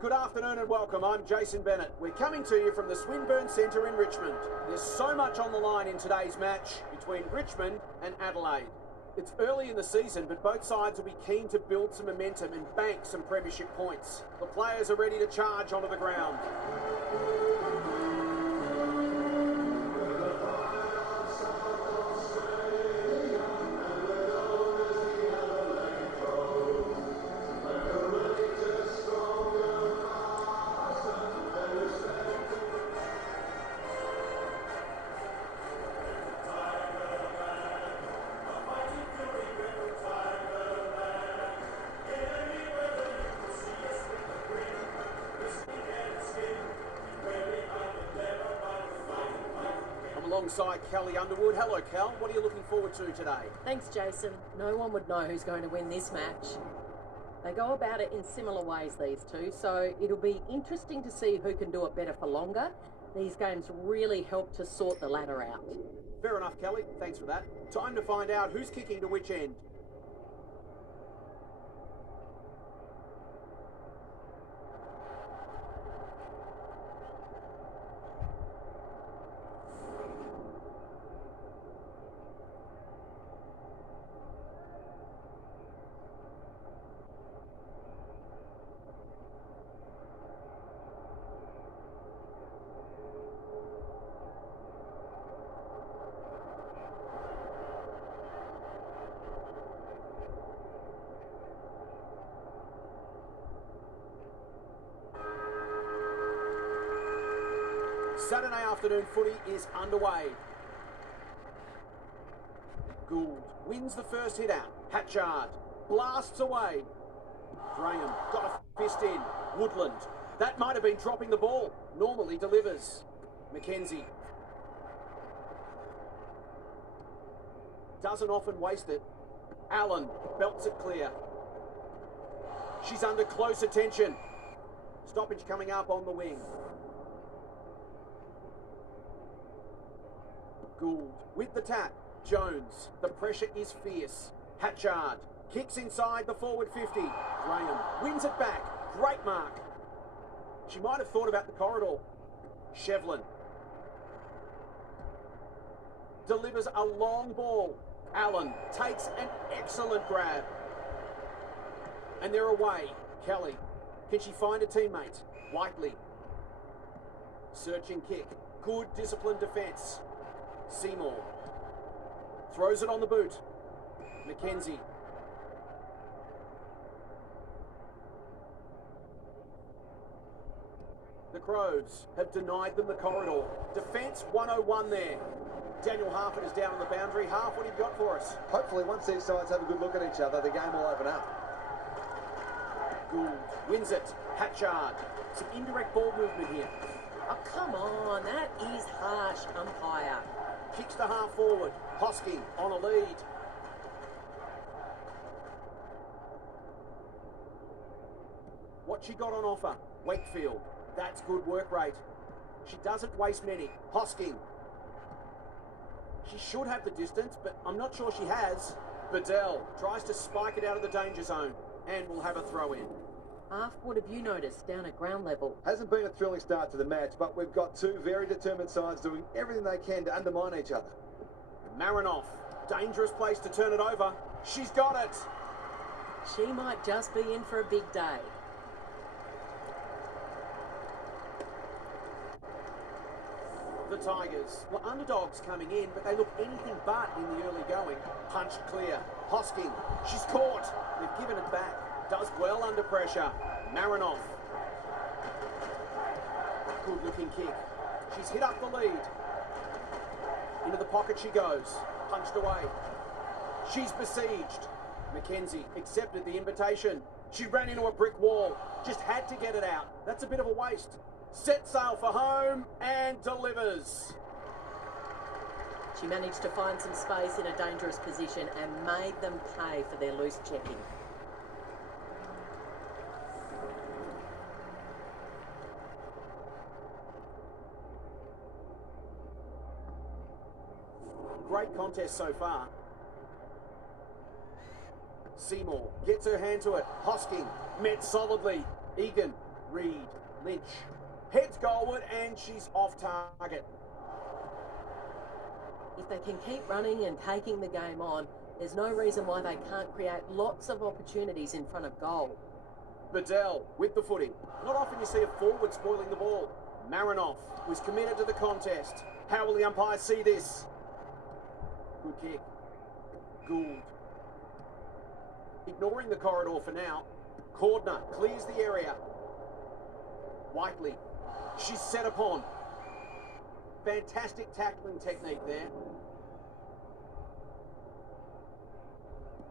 Good afternoon and welcome. I'm Jason Bennett. We're coming to you from the Swinburne Centre in Richmond. There's so much on the line in today's match between Richmond and Adelaide. It's early in the season, but both sides will be keen to build some momentum and bank some premiership points. The players are ready to charge onto the ground. Alongside Kelly Underwood. Hello, Cal. What are you looking forward to today? Thanks, Jason. No one would know who's going to win this match. They go about it in similar ways, these two, so it'll be interesting to see who can do it better for longer. These games really help to sort the ladder out. Fair enough, Kelly. Thanks for that. Time to find out who's kicking to which end. Saturday afternoon footy is underway. Gould wins the first hit out. Hatchard blasts away. Graham got a fist in. Woodland. That might have been dropping the ball. Normally delivers. McKenzie doesn't often waste it. Allen belts it clear. She's under close attention. Stoppage coming up on the wing. Gould with the tap. Jones. The pressure is fierce. Hatchard kicks inside the forward 50. Graham wins it back. Great mark. She might have thought about the corridor. Shevlin delivers a long ball. Allen takes an excellent grab. And they're away. Kelly. Can she find a teammate? Whiteley. Searching kick. Good disciplined defence. Seymour throws it on the boot. McKenzie. The Crows have denied them the corridor. Defence 101 there. Daniel Harford is down on the boundary. Half, what have you got for us? Hopefully, once these sides have a good look at each other, the game will open up. Gould wins it. Hatchard. Some indirect ball movement here. Oh, come on. That is harsh, umpire. Kicks to half forward. Hosking on a lead. What she got on offer? Wakefield. That's good work rate. She doesn't waste many. Hosking. She should have the distance, but I'm not sure she has. Bedell tries to spike it out of the danger zone and will have a throw in. Half, what have you noticed down at ground level? Hasn't been a thrilling start to the match, but we've got two very determined sides doing everything they can to undermine each other. Marinoff, dangerous place to turn it over. She's got it. She might just be in for a big day. The Tigers were underdogs coming in, but they look anything but in the early going. Punched clear. Hosking. She's caught. They've given it back. Does well under pressure. Marinoff. Good looking kick. She's hit up the lead. Into the pocket she goes. Punched away. She's besieged. McKenzie accepted the invitation. She ran into a brick wall. Just had to get it out. That's a bit of a waste. Set sail for home and delivers. She managed to find some space in a dangerous position and made them pay for their loose checking. Great contest so far. Seymour gets her hand to it. Hosking met solidly. Egan Reed, Lynch, heads goalward and she's off target. If they can keep running and taking the game on, there's no reason why they can't create lots of opportunities in front of goal. Bedell with the footy. Not often you see a forward spoiling the ball. Marinoff was committed to the contest. How will the umpires see this? Good kick. Gould. Ignoring the corridor for now. Cordner clears the area. Whiteley. She's set upon. Fantastic tackling technique there.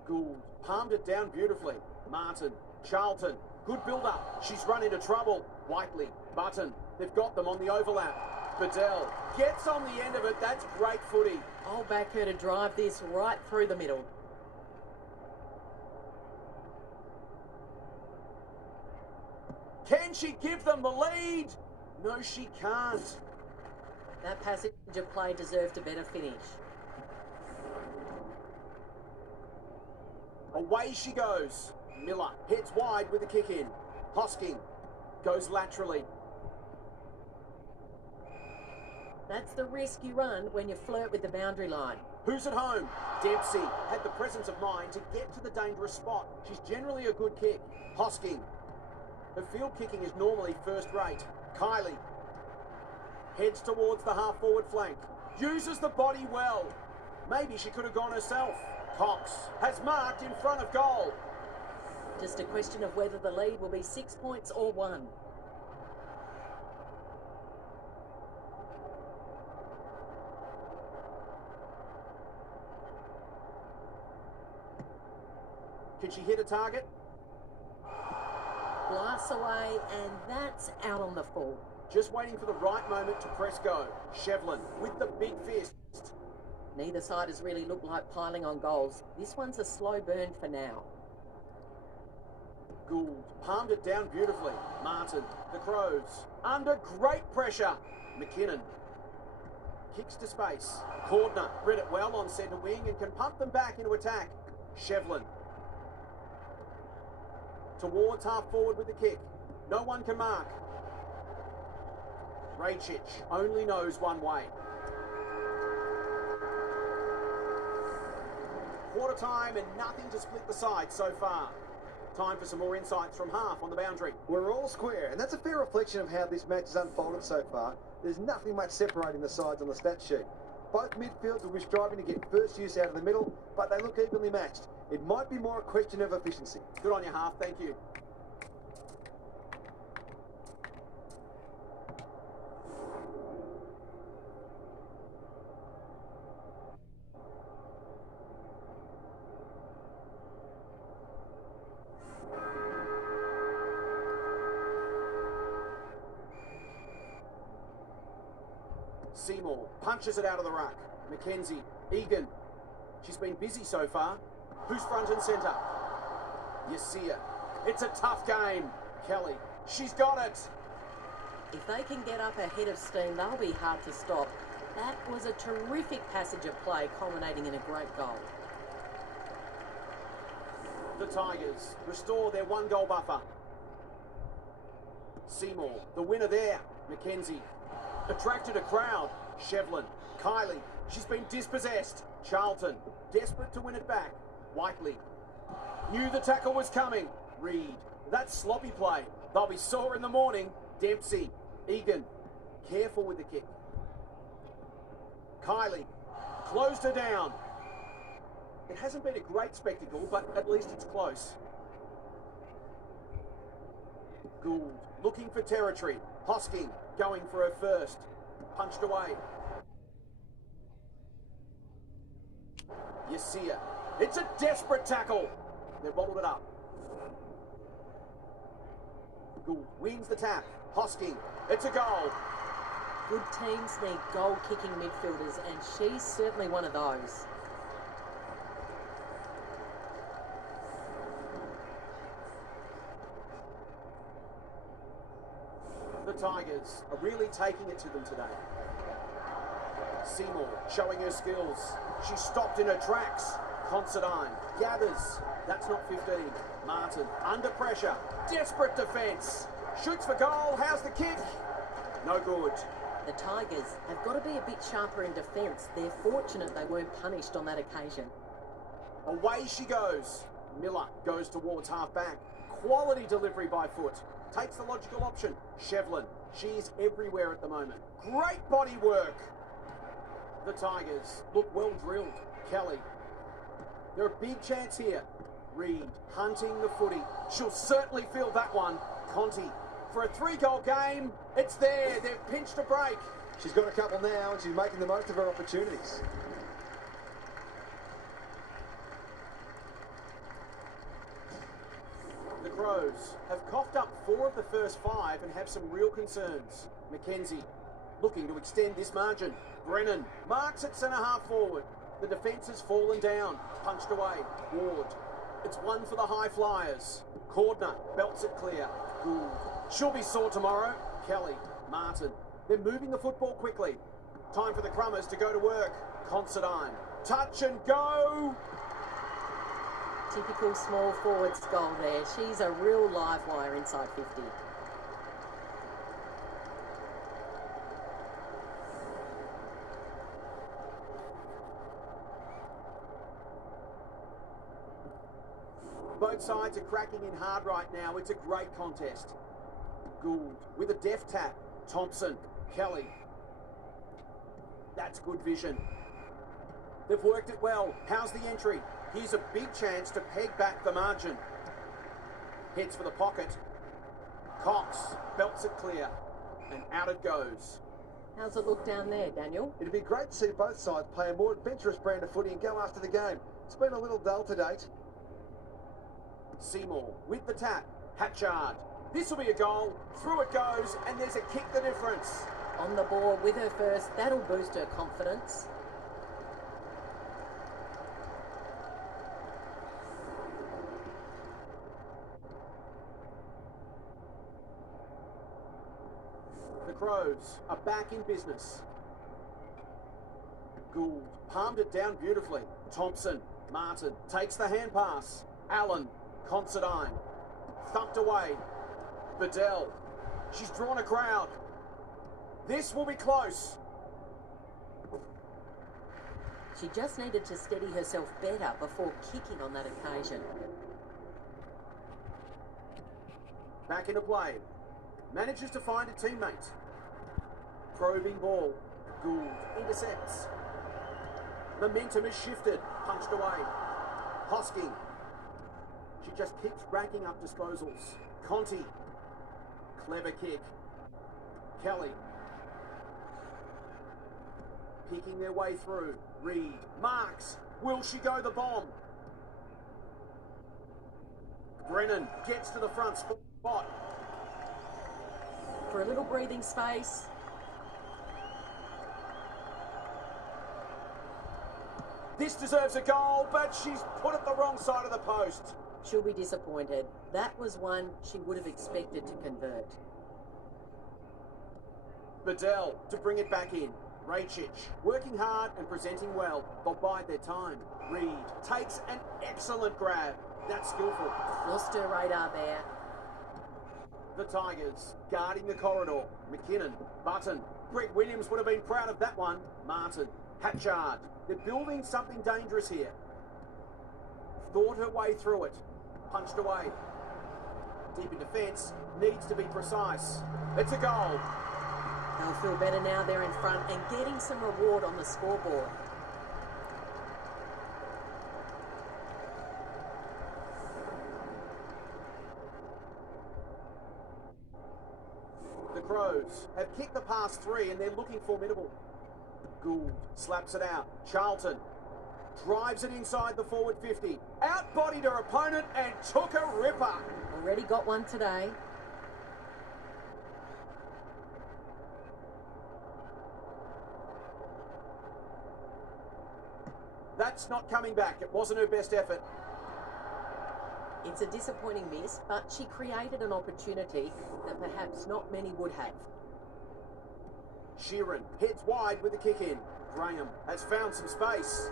Gould palmed it down beautifully. Martin. Charlton. Good build-up. She's run into trouble. Whiteley. Button. They've got them on the overlap. Bedell gets on the end of it. That's great footy. I'll back her to drive this right through the middle. Can she give them the lead? No, she can't. That passage of play deserved a better finish. Away she goes. Miller heads wide with the kick in. Hosking goes laterally. That's the risk you run when you flirt with the boundary line. Who's at home? Dempsey had the presence of mind to get to the dangerous spot. She's generally a good kick. Hosking. Her field kicking is normally first rate. Kylie heads towards the half-forward flank. Uses the body well. Maybe she could have gone herself. Cox has marked in front of goal. Just a question of whether the lead will be 6 points or 1. Can she hit a target? Blasts away, and that's out on the full. Just waiting for the right moment to press go. Shevlin with the big fist. Neither side has really looked like piling on goals. This one's a slow burn for now. Gould palmed it down beautifully. Martin, the Crows, under great pressure. McKinnon kicks to space. Cordner read it well on centre wing and can pump them back into attack. Shevlin towards half forward with the kick. No one can mark. Rajcic only knows one way. Quarter time and nothing to split the side so far. Time for some more insights from half on the boundary. We're all square, and that's a fair reflection of how this match has unfolded so far. There's nothing much separating the sides on the stat sheet. Both midfields will be striving to get first use out of the middle, but they look evenly matched. It might be more a question of efficiency. Good on you, half. Thank you. Seymour punches it out of the ruck. Mackenzie, Egan. She's been busy so far. Who's front and centre? Yasia. It's a tough game. Kelly. She's got it. If they can get up ahead of steam, they'll be hard to stop. That was a terrific passage of play, culminating in a great goal. The Tigers restore their 1-goal buffer. Seymour, the winner there. Mackenzie. Attracted a crowd. Shevlin. Kylie. She's been dispossessed. Charlton. Desperate to win it back. Whiteley. Knew the tackle was coming. Reed. That's sloppy play. They'll be sore in the morning. Dempsey. Egan. Careful with the kick. Kylie. Closed her down. It hasn't been a great spectacle, but at least it's close. Gould. Looking for territory. Hosking. Going for her first. Punched away. Yasia. It's a desperate tackle. They bottled it up. Gould wins the tap. Hosking. It's a goal. Good teams need goal-kicking midfielders, and she's certainly one of those. The Tigers are really taking it to them today. Seymour showing her skills. She stopped in her tracks. Considine gathers. That's not 15. Martin under pressure. Desperate defence. Shoots for goal. How's the kick? No good. The Tigers have got to be a bit sharper in defence. They're fortunate they weren't punished on that occasion. Away she goes. Miller goes towards half-back. Quality delivery by foot. Takes the logical option. Shevlin. She's everywhere at the moment. Great body work. The Tigers look well drilled. Kelly. They're a big chance here. Reed hunting the footy. She'll certainly feel that one. Conti. For a 3-goal game, it's there. They've pinched a break. She's got a couple now and she's making the most of her opportunities. The Crows have coughed up 4 of the first 5 and have some real concerns. Mackenzie looking to extend this margin. Brennan marks at centre-half forward. The defence has fallen down. Punched away. Ward. It's one for the high flyers. Cordner belts it clear. Gould. She'll be sore tomorrow. Kelly. Martin. They're moving the football quickly. Time for the Crummers to go to work. Considine. Touch and go. Typical small forwards goal there. She's a real live wire inside 50. Both sides are cracking in hard right now. It's a great contest. Gould with a deft tap. Thompson. Kelly. That's good vision. They've worked it well. How's the entry? Here's a big chance to peg back the margin. Heads for the pocket. Cox belts it clear. And out it goes. How's it look down there, Daniel? It'd be great to see both sides play a more adventurous brand of footy and go after the game. It's been a little dull to date. Seymour with the tap. Hatchard. This will be a goal. Through it goes, and there's a kick the difference. On the board with her first, that'll boost her confidence. The Crows are back in business. Gould palmed it down beautifully. Thompson. Martin takes the hand pass. Allen. Considine. Thumped away. Bedell. She's drawn a crowd. This will be close. She just needed to steady herself better before kicking on that occasion. Back into play. Manages to find a teammate. Probing ball. Gould intercepts. Momentum is shifted. Punched away. Hosking. She just keeps racking up disposals. Conti. Clever kick. Kelly. Picking their way through. Reed. Marks. Will she go the bomb? Brennan gets to the front spot. For a little breathing space. This deserves a goal, but she's put it the wrong side of the post. She'll be disappointed. That was one she would have expected to convert. Bedell to bring it back in. Rachich working hard and presenting well. They'll bide their time. Reed takes an excellent grab. That's skillful. Lost her radar there. The Tigers guarding the corridor. McKinnon, Button. Greg Williams would have been proud of that one. Martin, Hatchard. They're building something dangerous here. Thought her way through it. Punched away. Deep in defence. Needs to be precise. It's a goal. They'll feel better now they're in front and getting some reward on the scoreboard. The Crows have kicked the past 3 and they're looking formidable. Gould slaps it out. Charlton drives it inside the forward 50. Outbodied her opponent and took a ripper. Already got one today. That's not coming back. It wasn't her best effort. It's a disappointing miss, but she created an opportunity that perhaps not many would have. Sheeran heads wide with the kick in. Graham has found some space.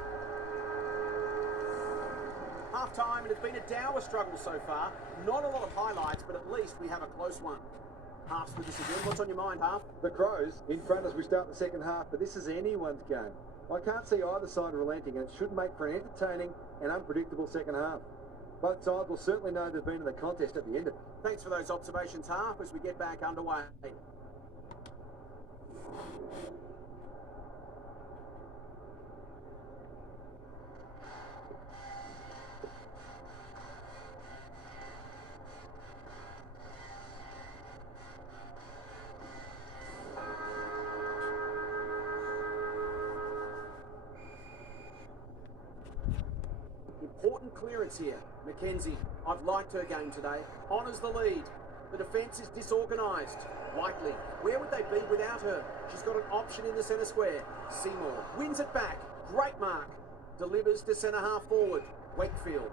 Half time, and it's been a dour struggle so far. Not a lot of highlights, but at least we have a close one. Half's with us again. What's on your mind, Half? The Crows in front as we start the second half, but this is anyone's game. I can't see either side relenting, and it should make for an entertaining and unpredictable second half. Both sides will certainly know they've been in the contest at the end of it. Thanks for those observations, Half, as we get back underway. Important clearance here. Mackenzie, I've liked her game today. Honours the lead. The defence is disorganised. Whiteley, where would they be without her? She's got an option in the centre square. Seymour wins it back. Great mark. Delivers to centre half forward. Wakefield.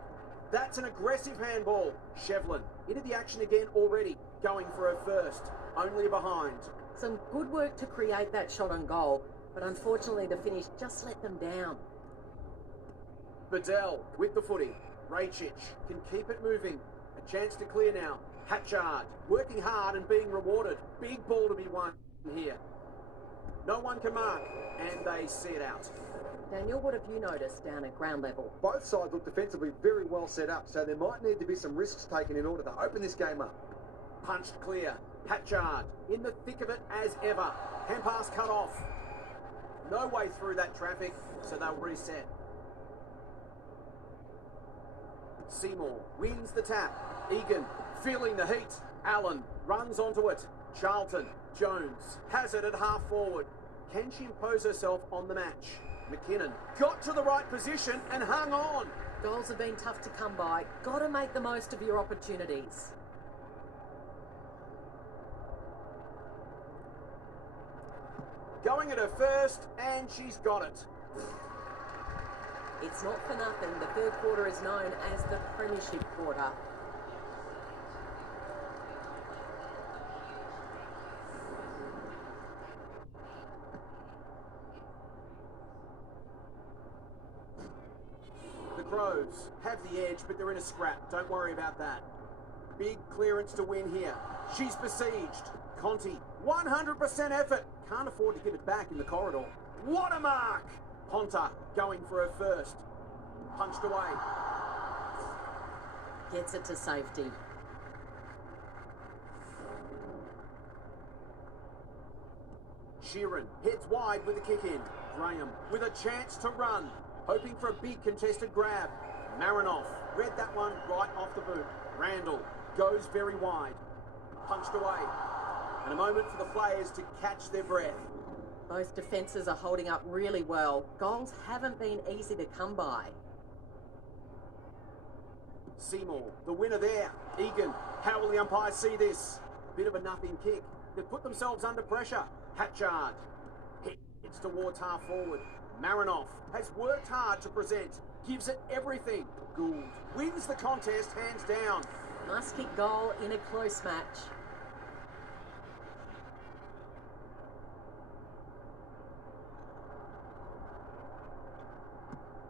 That's an aggressive handball. Shevlin into the action again already. Going for her first. Only behind. Some good work to create that shot on goal, but unfortunately the finish just let them down. Bedell with the footy. Rachich can keep it moving. A chance to clear now. Hatchard working hard and being rewarded. Big ball to be won here. No one can mark, and they see it out. Daniel, what have you noticed down at ground level? Both sides look defensively very well set up, so there might need to be some risks taken in order to open this game up. Punched clear. Hatchard in the thick of it as ever. Hand pass cut off. No way through that traffic, so they'll reset. Seymour wins the tap. Egan feeling the heat. Allen runs onto it. Charlton, Jones has it at half forward. Can she impose herself on the match? McKinnon got to the right position and hung on. Goals have been tough to come by. Got to make the most of your opportunities. Going at her first, and she's got it. It's not for nothing. The third quarter is known as the Premiership quarter. The Crows have the edge, but they're in a scrap. Don't worry about that. Big clearance to win here. She's besieged. Conti, 100% effort. Can't afford to give it back in the corridor. What a mark! Ponta going for her first. Punched away. Gets it to safety. Sheeran heads wide with a kick in. Graham with a chance to run. Hoping for a big contested grab. Marinoff read that one right off the boot. Randall goes very wide. Punched away. And a moment for the players to catch their breath. Both defences are holding up really well. Goals haven't been easy to come by. Seymour, the winner there. Egan, how will the umpires see this? Bit of a nothing kick. They've put themselves under pressure. Hatchard hits towards half forward. Marinoff has worked hard to present. Gives it everything. Gould wins the contest hands down. Must kick goal in a close match.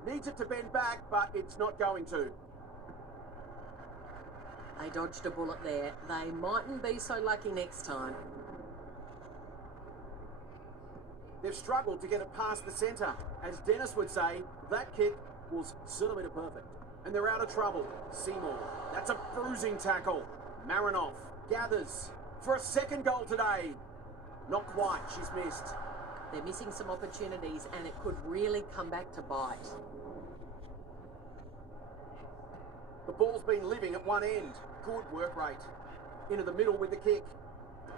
Needs it to bend back, but it's not going to. They dodged a bullet there. They mightn't be so lucky next time. They've struggled to get it past the centre. As Dennis would say, that kick was centimetre perfect. And they're out of trouble. Seymour, that's a bruising tackle. Marinoff gathers for a second goal today. Not quite, she's missed. They're missing some opportunities and it could really come back to bite. The ball's been living at one end. Good work rate. Into the middle with the kick.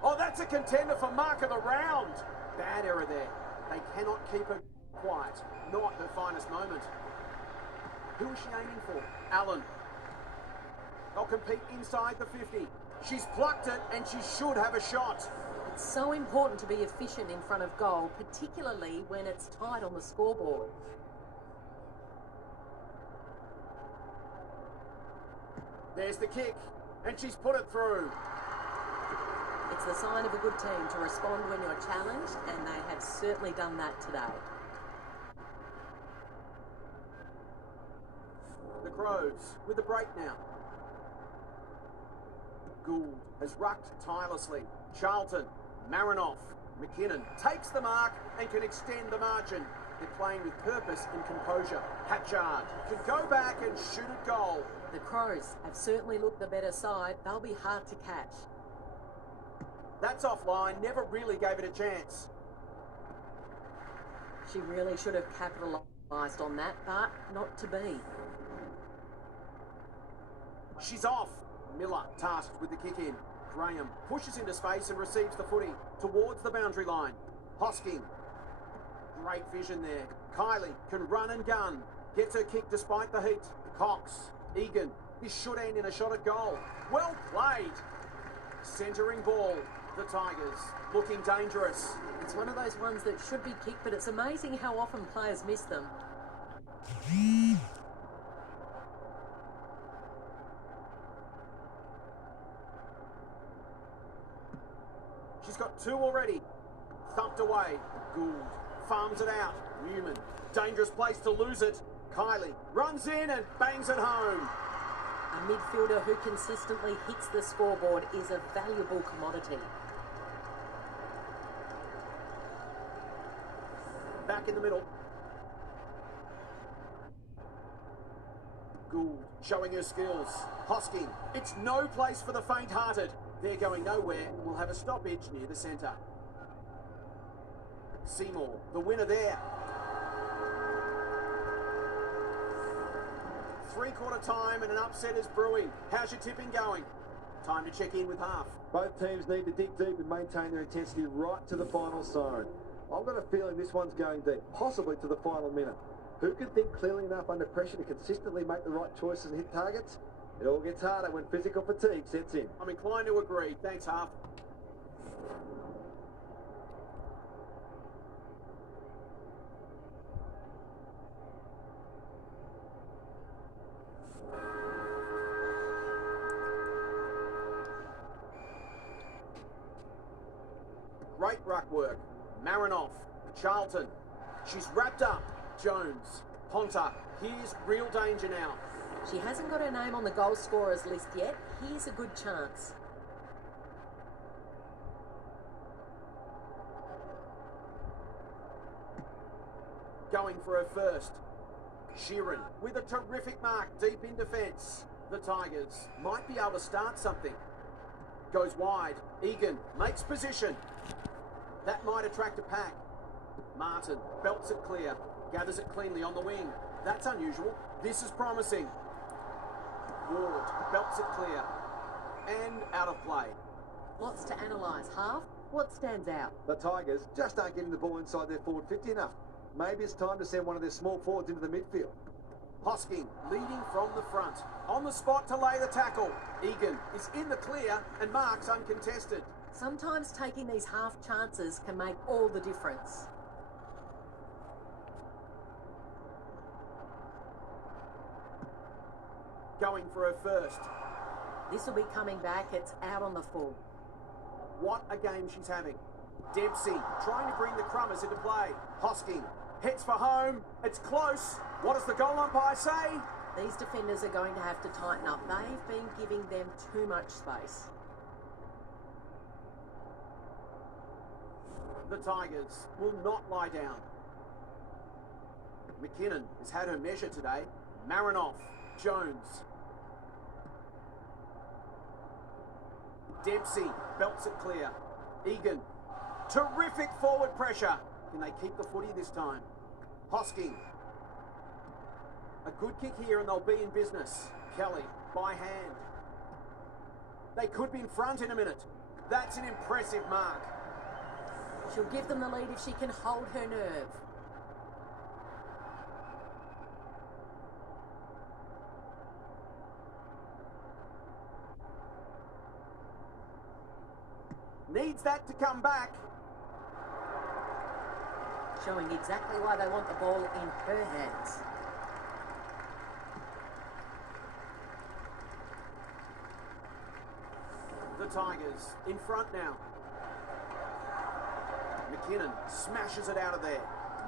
Oh, that's a contender for mark of the round. Bad error there. They cannot keep her quiet. Not her finest moment. Who is she aiming for? Allen. They'll compete inside the 50. She's plucked it and she should have a shot. It's so important to be efficient in front of goal, particularly when it's tight on the scoreboard. There's the kick, and she's put it through. It's the sign of a good team to respond when you're challenged, and they have certainly done that today. The Crows with the break now. Gould has rucked tirelessly. Charlton, Marinoff, McKinnon takes the mark and can extend the margin. They're playing with purpose and composure. Hatchard can go back and shoot at goal. The Crows have certainly looked the better side. They'll be hard to catch. That's offline, never really gave it a chance. She really should have capitalised on that, but not to be. She's off. Miller tasked with the kick in. Graham pushes into space and receives the footy towards the boundary line. Hosking. Great vision there. Kylie can run and gun. Gets her kick despite the heat. Cox. Egan. This should end in a shot at goal. Well played. Centering ball. The Tigers looking dangerous. It's one of those ones that should be kicked, but it's amazing how often players miss them. She's got two already. Thumped away. Gould farms it out. Newman. Dangerous place to lose it. Kylie runs in and bangs it home. A midfielder who consistently hits the scoreboard is a valuable commodity. Back in the middle. Gould showing her skills. Hosking. It's no place for the faint-hearted. They're going nowhere. We'll have a stoppage near the centre. Seymour, the winner there. Three-quarter time and an upset is brewing. How's your tipping going? Time to check in with half. Both teams need to dig deep and maintain their intensity right to the final siren. I've got a feeling this one's going deep, possibly to the final minute. Who can think clearly enough under pressure to consistently make the right choices and hit targets? It all gets harder when physical fatigue sets in. I'm inclined to agree. Thanks, half. Great ruck work. Marinoff. Charlton. She's wrapped up. Jones. Ponta. Here's real danger now. She hasn't got her name on the goal scorers list yet. Here's a good chance. Going for her first. Sheeran with a terrific mark deep in defence. The Tigers might be able to start something. Goes wide. Egan makes position. That might attract a pack. Martin belts it clear. Gathers it cleanly on the wing. That's unusual. This is promising. Ward belts it clear. And out of play. Lots to analyse. Half. What stands out? The Tigers just aren't getting the ball inside their forward 50 enough. Maybe it's time to send one of their small forwards into the midfield. Hosking leading from the front. On the spot to lay the tackle. Egan is in the clear and marks uncontested. Sometimes taking these half chances can make all the difference. Going for her first. This will be coming back. It's out on the full. What a game she's having. Dempsey trying to bring the Crummers into play. Hosking heads for home. It's close. What does the goal umpire say? These defenders are going to have to tighten up. They've been giving them too much space. The Tigers will not lie down. McKinnon has had her measure today. Marinoff. Jones. Dempsey belts it clear. Egan. Terrific forward pressure. Can they keep the footy this time? Hosking. A good kick here and they'll be in business. Kelly by hand. They could be in front in a minute. That's an impressive mark. She'll give them the lead if she can hold her nerve. Needs that to come back. Showing exactly why they want the ball in her hands. The Tigers in front now. McKinnon smashes it out of there.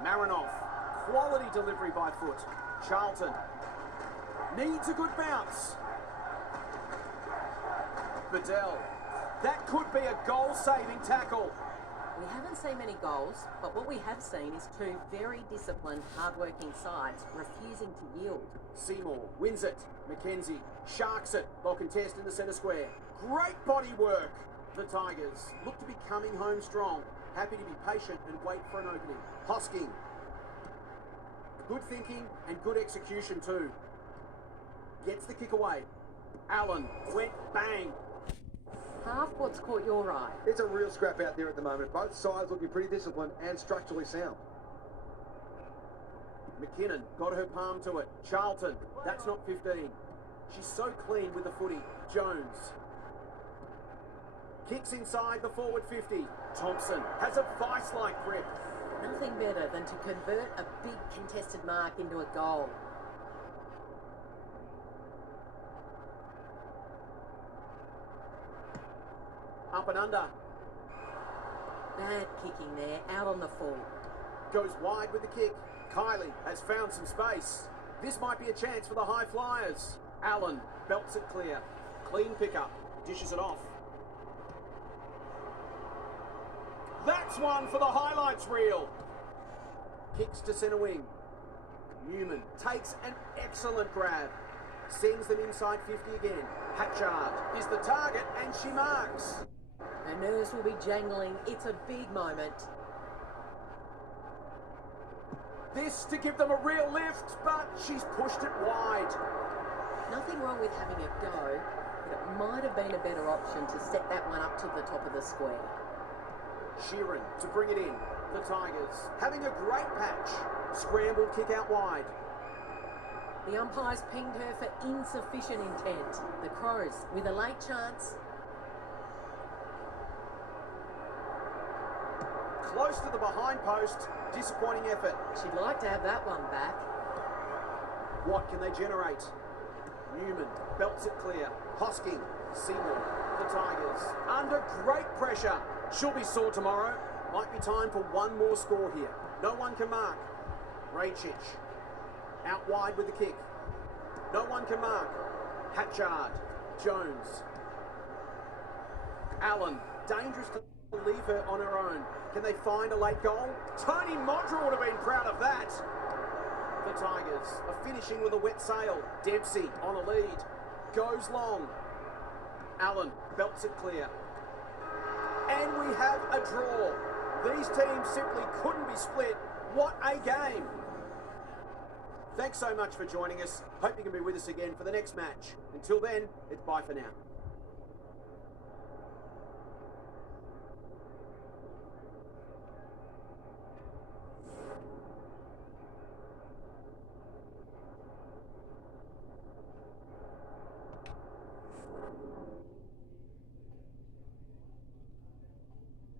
Marinoff, quality delivery by foot. Charlton needs a good bounce. Bedell That could be a goal-saving tackle. We haven't seen many goals, but what we have seen is two very disciplined, hard-working sides refusing to yield. Seymour wins it. Mackenzie sharks it. They'll contest in the centre square. Great body work. The Tigers look to be coming home strong. Happy to be patient and wait for an opening. Hosking. Good thinking and good execution too. Gets the kick away. Allen went bang. Half what's caught your eye. It's a real scrap out there at the moment. Both sides looking pretty disciplined and structurally sound. McKinnon got her palm to it. Charlton, that's not 15. She's so clean with the footy. Jones. Kicks inside the forward 50. Thompson has a vice-like grip. Nothing better than to convert a big contested mark into a goal. Up and under. Bad kicking there, out on the full. Goes wide with the kick. Kylie has found some space. This might be a chance for the high flyers. Allen belts it clear. Clean pickup. Dishes it off. That's one for the highlights reel. Kicks to centre wing. Newman takes an excellent grab. Sends them inside 50 again. Hatchard is the target and she marks. Her nerves will be jangling. It's a big moment. This to give them a real lift, but she's pushed it wide. Nothing wrong with having a go, but it might have been a better option to set that one up to the top of the square. Sheeran to bring it in. The Tigers having a great patch. Scrambled kick out wide. The umpires pinged her for insufficient intent. The Crows with a late chance. Close to the behind post. Disappointing effort. She'd like to have that one back. What can they generate? Newman belts it clear. Hosking. Seymour. The Tigers under great pressure. She'll be sore tomorrow. Might be time for one more score here. No one can mark. Rachich. Out wide with the kick. No one can mark. Hatchard. Jones. Allen. Dangerous to leave her on her own. Can they find a late goal? Tony Modra would have been proud of that. The Tigers are finishing with a wet sail. Dempsey on a lead. Goes long. Allen belts it clear. And we have a draw. These teams simply couldn't be split. What a game. Thanks so much for joining us. Hope you can be with us again for the next match. Until then, it's bye for now.